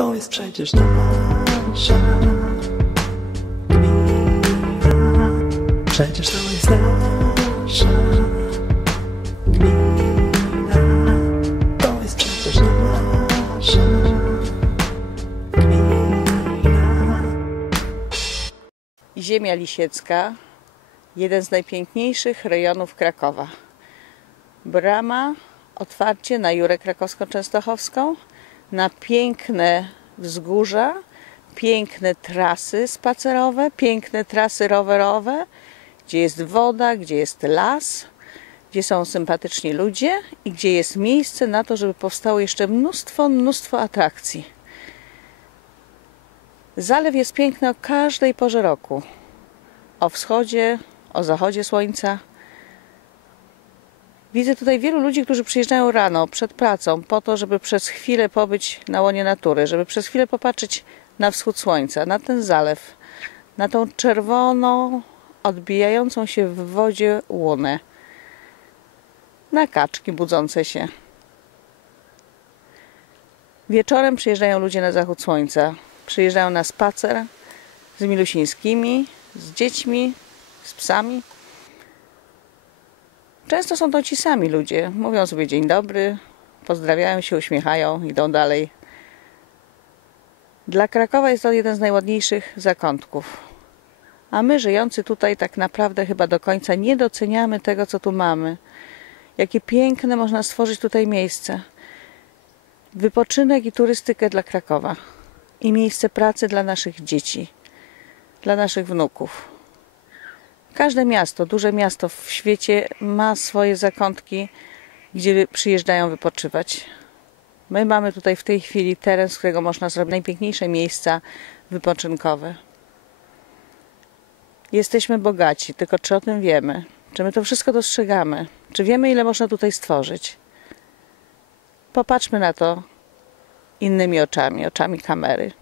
To jest przecież nasza gmina. Przecież to jest nasza gmina. To jest przecież nasza gmina. Ziemia Lisiecka, jeden z najpiękniejszych rejonów Krakowa. Brama, otwarcie na Jurę Krakowsko-Częstochowską, na piękne wzgórza, piękne trasy spacerowe, piękne trasy rowerowe, gdzie jest woda, gdzie jest las, gdzie są sympatyczni ludzie i gdzie jest miejsce na to, żeby powstało jeszcze mnóstwo, mnóstwo atrakcji. Zalew jest piękny o każdej porze roku. O wschodzie, o zachodzie słońca. Widzę tutaj wielu ludzi, którzy przyjeżdżają rano, przed pracą, po to, żeby przez chwilę pobyć na łonie natury, żeby przez chwilę popatrzeć na wschód słońca, na ten zalew, na tą czerwoną, odbijającą się w wodzie łunę, na kaczki budzące się. Wieczorem przyjeżdżają ludzie na zachód słońca. Przyjeżdżają na spacer z milusińskimi, z dziećmi, z psami. Często są to ci sami ludzie. Mówią sobie dzień dobry, pozdrawiają się, uśmiechają, idą dalej. Dla Krakowa jest to jeden z najładniejszych zakątków. A my, żyjący tutaj, tak naprawdę chyba do końca nie doceniamy tego, co tu mamy. Jakie piękne można stworzyć tutaj miejsce. Wypoczynek i turystykę dla Krakowa. I miejsce pracy dla naszych dzieci, dla naszych wnuków. Każde miasto, duże miasto w świecie ma swoje zakątki, gdzie przyjeżdżają wypoczywać. My mamy tutaj w tej chwili teren, z którego można zrobić najpiękniejsze miejsca wypoczynkowe. Jesteśmy bogaci, tylko czy o tym wiemy? Czy my to wszystko dostrzegamy? Czy wiemy, ile można tutaj stworzyć? Popatrzmy na to innymi oczami, oczami kamery.